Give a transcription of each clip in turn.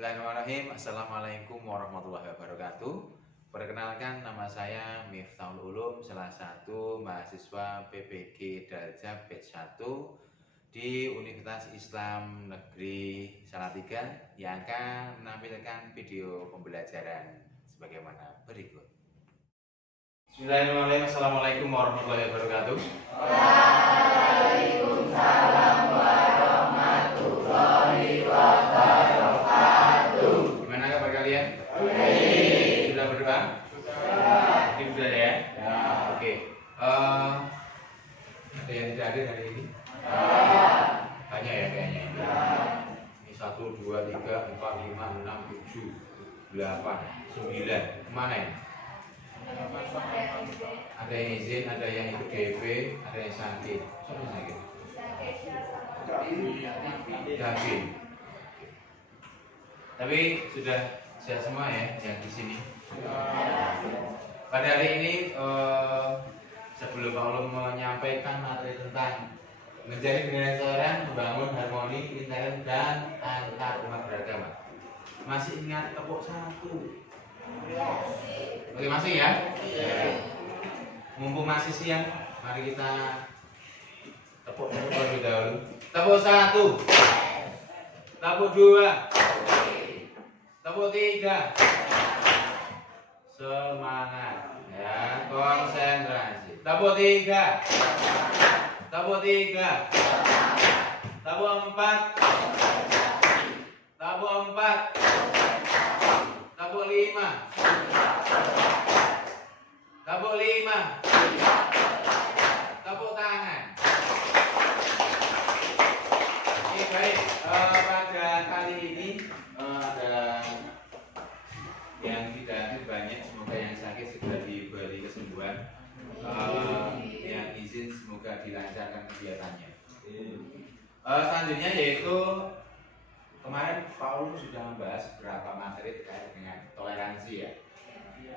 Bismillahirrahmanirrahim. Assalamualaikum warahmatullahi wabarakatuh. Perkenalkan, nama saya Miftahul Ulum, salah satu mahasiswa PPG Darjah Batch 1 di Universitas Islam Negeri Salatiga yang akan menampilkan video pembelajaran sebagaimana berikut. Bismillahirrahmanirrahim. Assalamualaikum warahmatullahi wabarakatuh. Waalaikumsalam warahmatullahi wabarakatuh. Gimana kabar kalian? Baik. Sudah berdoa? Sudah ya? Oke. Ada yang tidak hadir hari ini? Banyak ya kayaknya ini. Ini 1, 2, 3, 4, 5, 6, 7, 8, 9. Kemana ya? Ada yang izin, ada yang ikut DP, ada yang sakit. Siapa yang sakit? David. Tapi sudah sehat semua ya yang di sini. Pada hari ini sebelum Pak Ulum menyampaikan materi tentang menjadi pendidikan membangun harmoni intern dan antar umat beragama. Masih ingat tepuk satu? Oke, masih ya? Mumpung masih siang, mari kita tepuk terlebih dahulu. Tepuk 1, tepuk 2, tepuk 3. Semangat ya, konsentrasi. Tepuk 3, tepuk 3, tepuk 4, tepuk 4, tepuk 5, tepuk 5, tepuk tangan. Oke, baik. Pada kali ini ada yang tidak hadir banyak, semoga yang sakit segera diberi kesembuhan. Yang izin semoga dilancarkan kegiatannya. Selanjutnya yaitu kemarin Pak Ulum sudah membahas beberapa materi terkait dengan toleransi ya.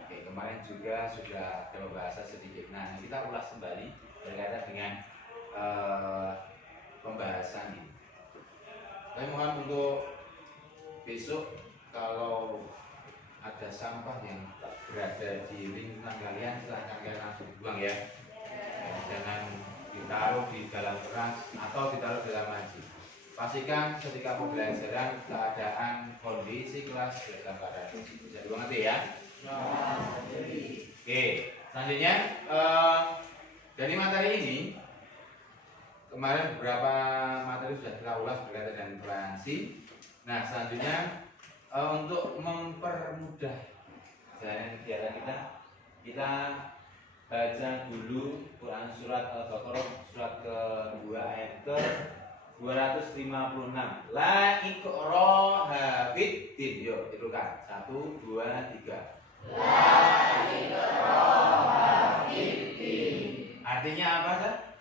Oke, kemarin juga sudah ada pembahasan sedikit. Nah, kita ulas kembali berkaitan dengan pembahasan ini. Saya mohon untuk besok kalau ada sampah yang berada di lingkungan kalian, silahkan kalian langsung buang ya. Jangan ditaruh di dalam keras atau ditaruh di dalam laci. Pastikan ketika pembelajaran keadaan kondisi kelas dalam keadaan bisa dimengerti ya. Oke, selanjutnya dari materi ini kemarin beberapa materi sudah kita ulas berkaitan dengan toleransi. Nah, selanjutnya untuk mempermudah jalan kegiatan kita baca dulu Quran surat Al-Baqarah surat ke-2 ayat ke-256. La ikraha fiddin. Yuk, itu kan. 1, 2, 3. La ikraha fiddin. Artinya apa, Sah?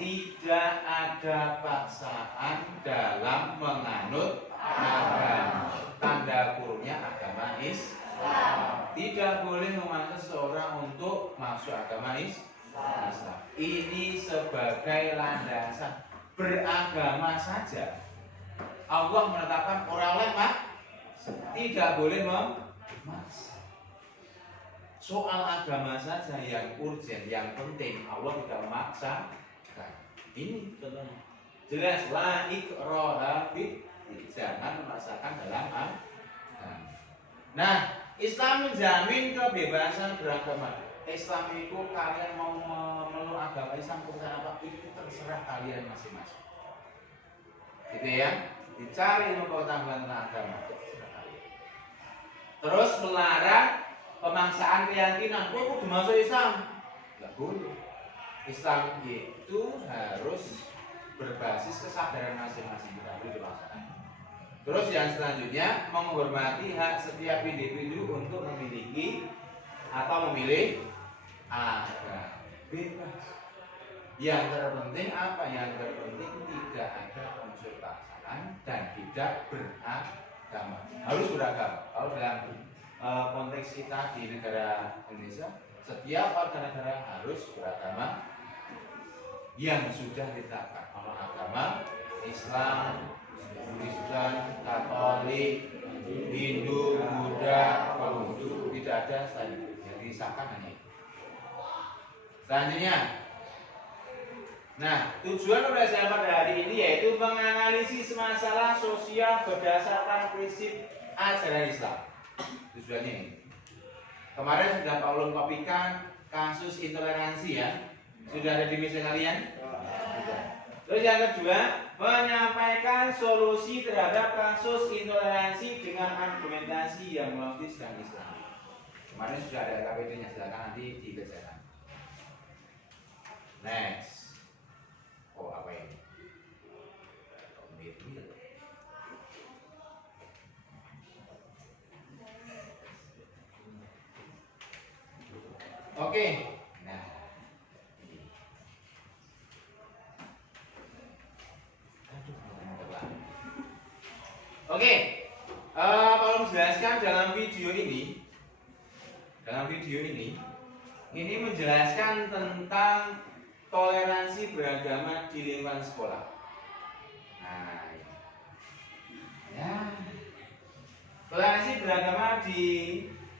Tidak ada paksaan dalam menganut agama. Tanda kurungnya agama Islam. Tidak boleh memaksa seseorang untuk masuk agama Islam. Ini sebagai landasan beragama saja. Allah menetapkan orang lain tidak boleh memaksa. Soal agama saja yang urgen, yang penting, Allah tidak memaksa. Ini contohnya jelas, la ikraha fiddin, jangan memaksakan dalam agama. Nah, Islam menjamin kebebasan beragama. Islam itu kalian mau memeluk agama Islam keputusan apa itu terserah kalian masing-masing. Gitu ya, dicari mengetahui tentang agama terserah kalian. Terus melarang pemaksaan keyakinan, kok kudu masuk Islam? Enggak boleh. Islam itu harus berbasis kesadaran masing-masing, tidak boleh dipaksakan. Terus yang selanjutnya menghormati hak setiap individu untuk memiliki atau memilih agama bebas. Yang terpenting apa? Yang terpenting tidak ada unsur paksaan dan tidak beragama. Harus beragama. Kalau dalam konteks kita di negara Indonesia, setiap warga negara harus beragama yang sudah ditetapkan oleh agama Islam, Kristen, Katolik, Hindu, Buddha, Konghucu, tidak ada selain itu. Jadi disahkan hanya itu. Selanjutnya, nah tujuan pembelajaran pada hari ini yaitu menganalisis masalah sosial berdasarkan prinsip ajaran Islam. Tujuannya ini. Kemarin sudah Pak Ulum kopikan kasus intoleransi ya. Sudah ada di meja kalian? Sudah. Terus yang kedua, menyampaikan solusi terhadap kasus intoleransi dengan argumentasi yang logis dan Islam. Kemarin sudah ada KPD-nya, silakan nanti dikerjakan. Next. Oh, apa ini? Oke. Nah. Oke. Kalau menjelaskan dalam video ini menjelaskan tentang toleransi beragama di lingkungan sekolah. Nah, ya. Toleransi beragama di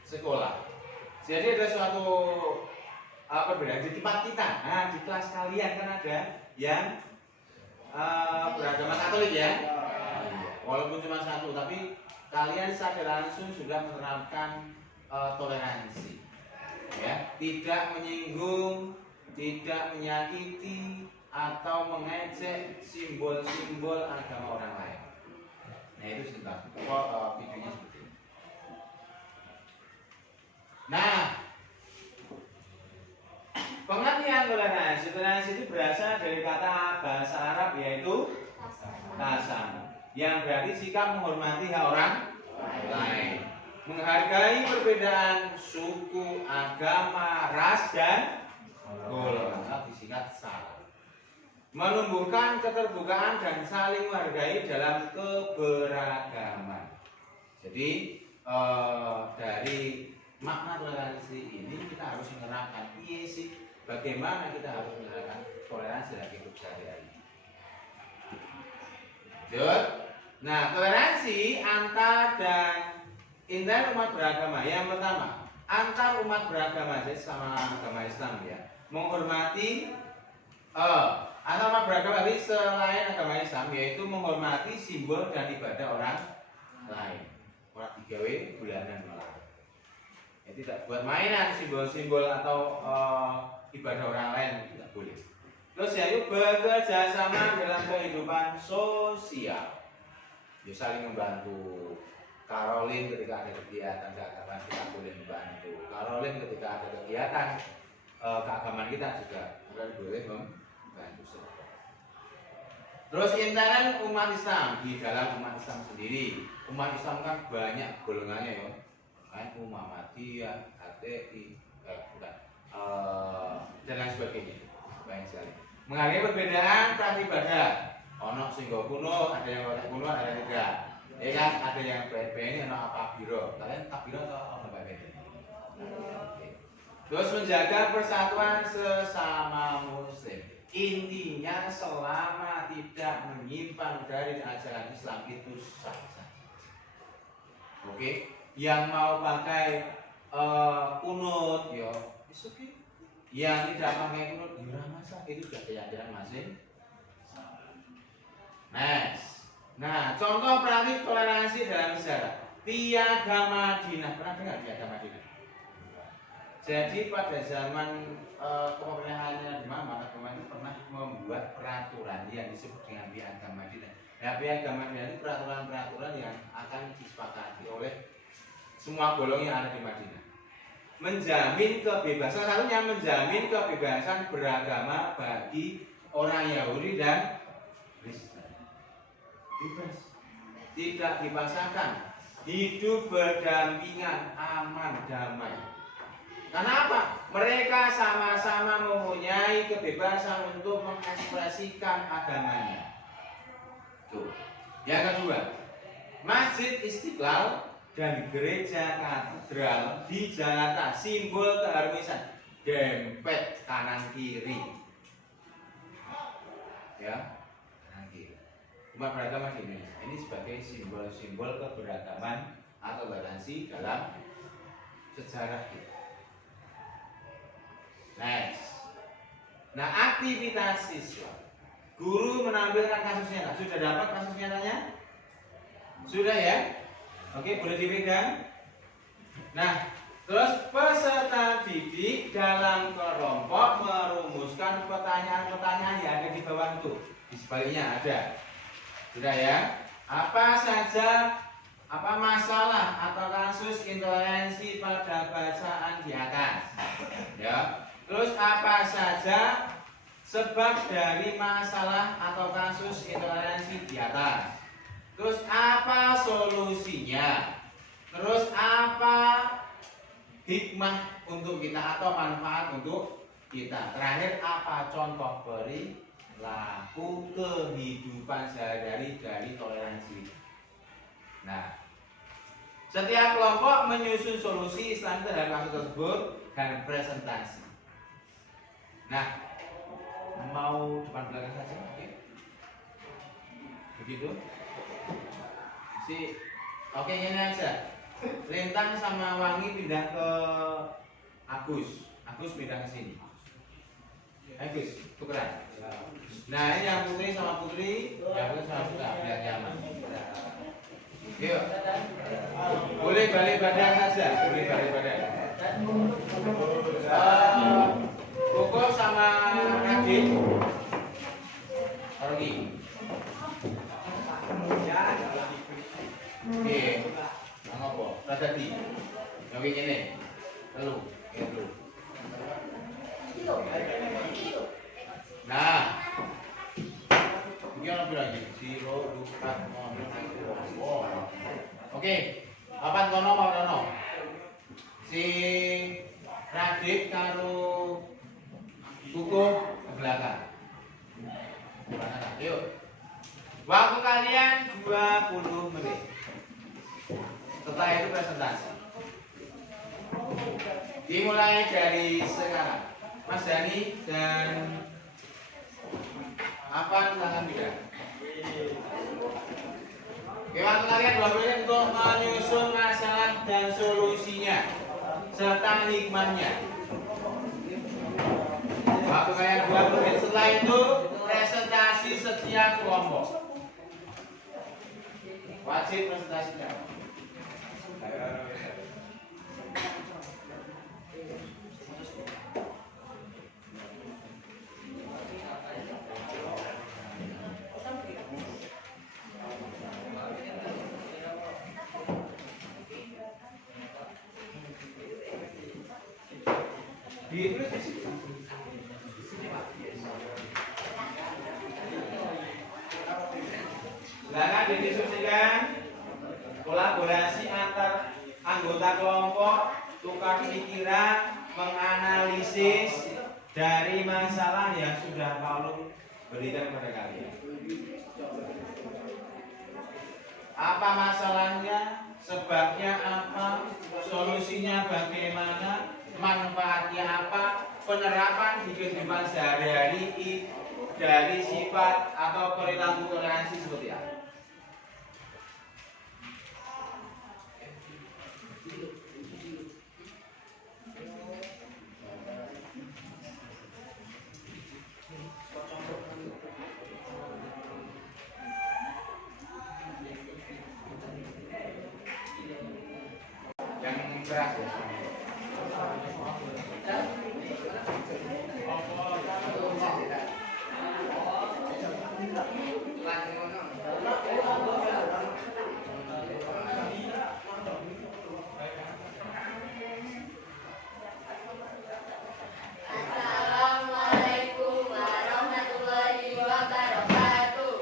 sekolah. Jadi ada suatu perbedaan di tempat kita. Nah, di kelas kalian kan ada yang beragama Katolik ya. Walaupun cuma satu, tapi kalian sadar langsung sudah menerapkan toleransi. Ya, tidak menyinggung, tidak menyakiti atau mengejek simbol-simbol agama orang lain. Nah, itu sebentar. Videonya seperti ini. Nah, pengertian toleransi itu berasal dari kata bahasa Arab yaitu tasam, yang berarti sikap menghormati hak orang lain, menghargai perbedaan suku, agama, ras dan golongan, disingkat salam, menumbuhkan keterbukaan dan saling menghargai dalam keberagaman. Jadi dari makna toleransi ini kita harus menerapkan bagaimana kita harus menerapkan toleransi dalam hidup sehari-hari. Nah, toleransi antar dan inter umat beragama. Yang pertama, antar umat beragama, jadi sama agama Islam ya, menghormati antar umat beragama selain agama Islam, yaitu menghormati simbol dan ibadah orang lain. Orang digawe bulanan malam. Tidak buat mainan simbol-simbol atau ibadah orang lain, tidak boleh. Terus yaitu bekerja sama dalam kehidupan sosial. Ya, saling membantu. Karolin ketika ada kegiatan keagamaan kita boleh membantu. Karolin ketika ada kegiatan keagamaan kita juga boleh membantu. Terus intern umat Islam di dalam umat Islam sendiri. Umat Islam kan banyak golongannya ya. Muhammadiyah, HTI, dan lain sebagainya, banyak sekali. Menghargai perbedaan praktik ibadah. Ono singgo kuno, ada yang pakai kuno, ada yang tidak. Ya kan, ada yang ini, ono apa biro. Kalian tak biro atau ono bagian? Terus menjaga persatuan sesama Muslim. Intinya selama tidak menyimpang dari ajaran Islam itu sah-sah. Oke. Yang mau pakai kunut, yo, okay. Yang tidak pakai kunut, ya masa itu sudah keyakinan masing. Next. Nah, contoh praktik toleransi dalam sejarah. Piagam Madinah, pernah dengar Piagam Madinah? Jadi pada zaman kepemerintahannya Nabi Muhammad pernah membuat peraturan yang disebut dengan Piagam Madinah. Nah, Piagam Madinah itu peraturan-peraturan yang akan disepakati oleh semua golongan yang ada di Madinah. Menjamin kebebasan, satunya menjamin kebebasan beragama bagi orang Yahudi dan Kristen. Bebas, tidak dipaksakan, hidup berdampingan, aman, damai. Kenapa? Mereka sama-sama mempunyai kebebasan untuk mengekspresikan agamanya. Tuh. Yang kedua, Masjid Istiqlal dan gereja katedral di Jakarta, simbol keharmonisan, dempet kanan kiri, ya, kanan kiri. umat beragama di Indonesia. Ini sebagai simbol-simbol keberagaman atau toleransi dalam sejarah kita. Next. Nah, aktivitas siswa. Guru menampilkan kasus nyata. Sudah dapat kasus nyatanya? Sudah ya? Oke, boleh dipegang. Nah, terus peserta didik dalam kelompok merumuskan pertanyaan-pertanyaan yang ada di bawah itu. Di sebaliknya ada. Sudah ya? Apa saja masalah atau kasus intoleransi pada bacaan di atas? Ya. Terus apa saja sebab dari masalah atau kasus intoleransi di atas? Terus apa solusinya? Terus apa hikmah untuk kita atau manfaat untuk kita? Terakhir, apa contoh perilaku kehidupan sehari-hari dari toleransi? Nah, setiap kelompok menyusun solusi Islam terhadap kasus tersebut dan presentasi. Nah, mau depan belakang saja, oke? Begitu? Oke, ini aja. Lintang sama Wangi pindah ke Agus. Agus pindah ke sini. Agus, tukeran. Nah, ini yang Putri sama Putri, yang Putri sama Putra, biar nyaman. Yuk. Boleh balik badan saja, boleh balik badan. Koko sama Radit. Pergi. Oke. Apa? Rada di. Yang ini. Telu. Nah. Ini apa lagi? Siro, lukat, oke. Papan kono mau kono. Si Radit karo Kuku ke belakang. Yuk. Waktu kalian 20 menit. Setelah itu presentasi. Dimulai dari sekarang. Mas Dani dan apa tangan tidak? Oke, waktu kalian 20 menit untuk menyusun masalah dan solusinya serta hikmahnya. Waktu kalian 20 menit, setelah itu presentasi setiap kelompok. Wajib presentasinya. Silakan didiskusikan kolaborasi antar anggota kelompok, tukar pikiran, menganalisis dari masalah yang sudah Paulus berikan kepada kalian. Apa masalahnya, sebabnya apa, solusinya bagaimana, manfaatnya apa, penerapan di kehidupan sehari-hari dari sifat atau perilaku toleransi seperti apa. Yang keras ya. Assalamualaikum warahmatullahi wabarakatuh.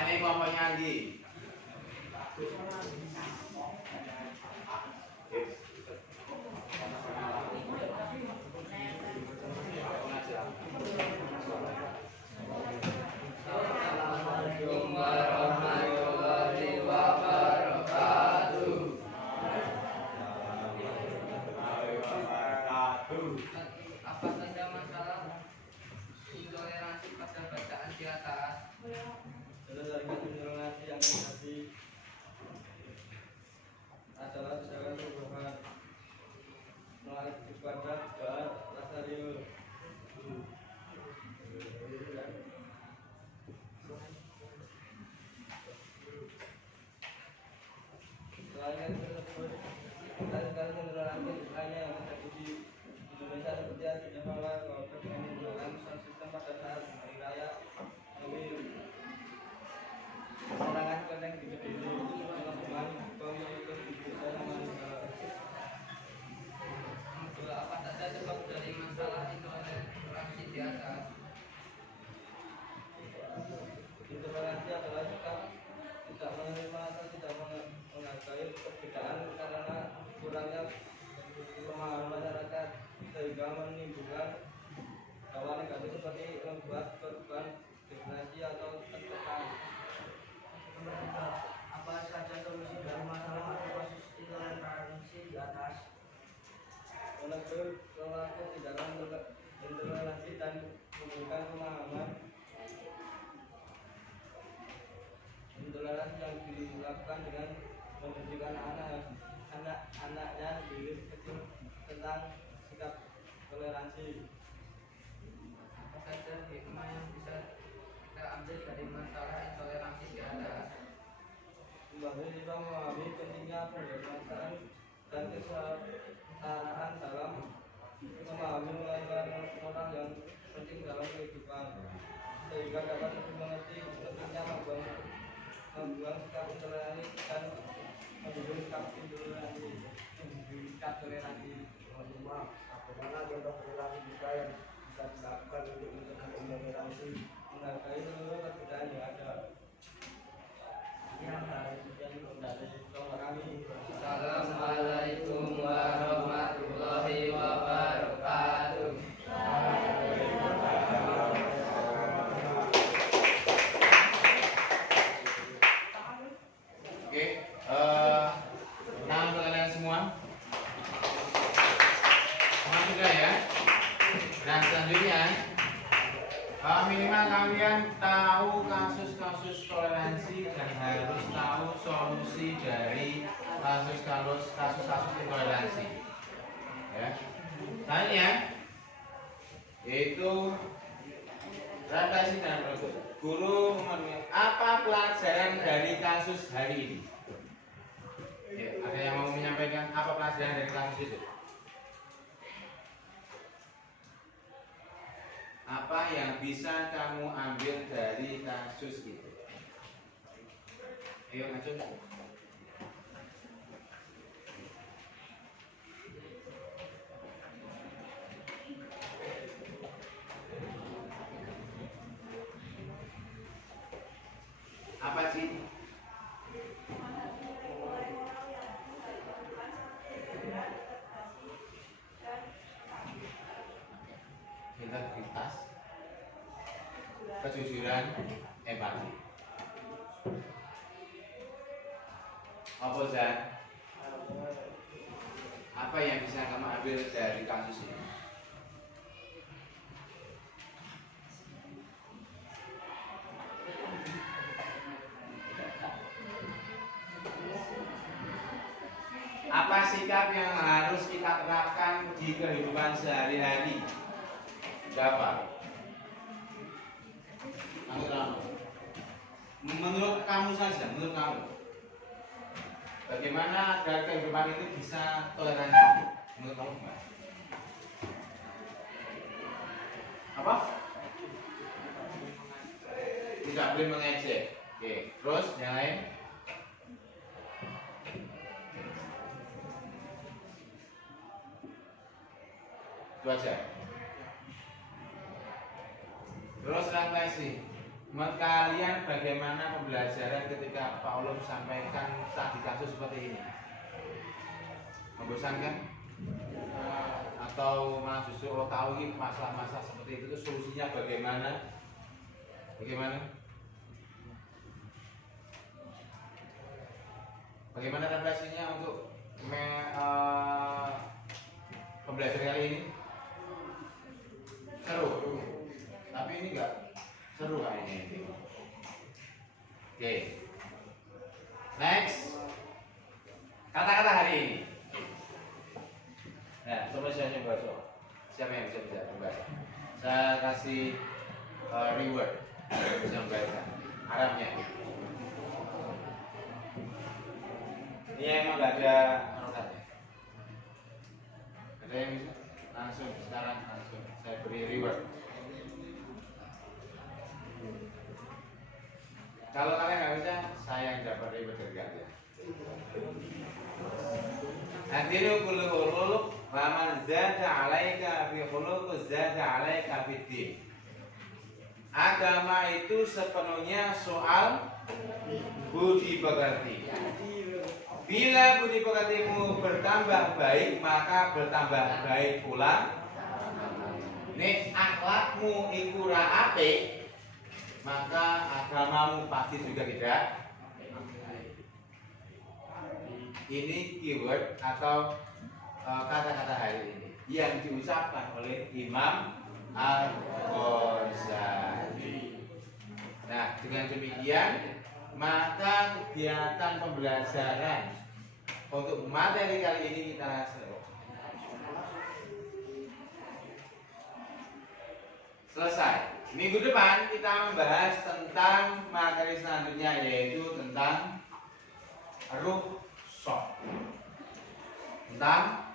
ini kelompoknya Andi. Assalamualaikum warahmatullahi wabarakatuh. Apa saja masalah intoleransi pada bacaan di atas? Berdasarkan intoleransi yang terjadi adalah secara perubahan melalui ibadah dan rasa rindu. Selain tersebut, berdasarkan intoleransi lainnya yang terjadi di Indonesia seperti adanya bahwa dengan menggunakan sound system pada saat hari raya serangan keleng di Kediri dengan bom itu bisa Apa saja sebab dari masalah intoleransi di atas? intoleransi adalah sikap tidak menerima atau tidak menghargai perbedaan karena kurangnya pemahaman masyarakat sehingga menimbulkan hal negatif seperti membuat korban depresi atau tertekan. Nomor 3. Apa saja solusi dari masalah atau kasus intoleransi di atas? Menegur pelaku tindakan intoleransi dan memberikan pemahaman intoleransi yang dilakukan dengan mendidikan anak-anaknya sendiri kecil tentang sikap toleransi. Apa saja hikmah yang bisa kita ambil dari masalah intoleransi di atas? Membantu siswa memahami pentingnya pembelajaran dan kesetaraan dalam memahami nilai-nilai moral yang penting dalam kehidupan, sehingga dapat lebih mengerti pentingnya membuang sikap intoleransi dan membuang sikap intoleransi. Bagaimana contoh perilaku kita yang bisa dilakukan untuk mencegah intoleransi? Menghargai seluruh perbedaan yang ada. Yang dari kelompok kami. Assalamualaikum warahmatullahi wabarakatuh. Oke, tangan untuk kalian semua. Semua sudah ya. Nah selanjutnya, minimal kalian tahu kasus-kasus toleransi dan harus tahu solusi dari kasus-kasus intoleransi. Ya. Tanya, yaitu refleksi dan menuntut. Guru memenuhi apa pelajaran dari kasus hari ini? Ya, ada yang mau menyampaikan apa pelajaran dari kasus itu? Apa yang bisa kamu ambil dari kasus itu? Ayo ngaco. Apa sih? Integritas, kejujuran, empati. Apa Zan? Apa yang bisa kamu ambil dari kasus ini? Apa sikap yang harus kita terapkan di kehidupan sehari-hari? Siapa? Menurut kamu saja, menurut kamu, bagaimana agar kehidupan itu bisa toleransi? Menurut kamu gimana? Apa? Tidak boleh mengejek. Oke, terus yang lain? Itu aja. Terus refleksi. menurut kalian bagaimana pembelajaran ketika Pak Ulum sampaikan studi kasus seperti ini? Membosankan? Atau malah justru lo tahu ini masalah-masalah seperti itu solusinya bagaimana? Bagaimana refleksinya untuk pembelajaran kali ini? Seru, tapi ini enggak seru kayaknya ini. Oke, next kata-kata hari ini. Nah, coba saya coba siapa yang bisa membaca? Saya kasih reward bisa membaca Arabnya. Ini emang nggak ada anotatnya. Ada yang bisa? Langsung sekarang langsung saya beri reward. Kalau kalian nggak bisa, saya yang dapat reward dari kalian. Hadirin kulul Waman zada alaika fi khuluq zada alaika fi din. Agama itu sepenuhnya soal budi pekerti. Bila budi pekertimu bertambah baik, maka bertambah baik pula. Nek akhlakmu iku ra apik, maka agamamu pasti juga tidak. Ini keyword atau kata-kata hari ini yang diucapkan oleh Imam Al-Ghazali. Nah, dengan demikian maka kegiatan pembelajaran untuk materi kali ini kita selesai. Minggu depan kita membahas tentang materi selanjutnya, yaitu tentang rukhsah. Tentang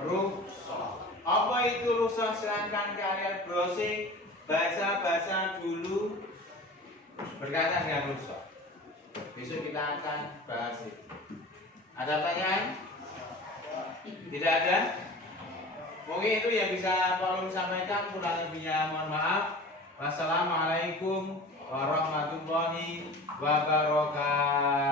rukhsah. Apa itu rukhsah? Silahkan kalian browsing, baca dulu berkaitan dengan rukhsah. Besok kita akan bahas itu. Ada pertanyaan? Tidak ada? Mungkin itu yang bisa Pak Ulum sampaikan. Kurang lebihnya mohon maaf. Wassalamualaikum warahmatullahi wabarakatuh.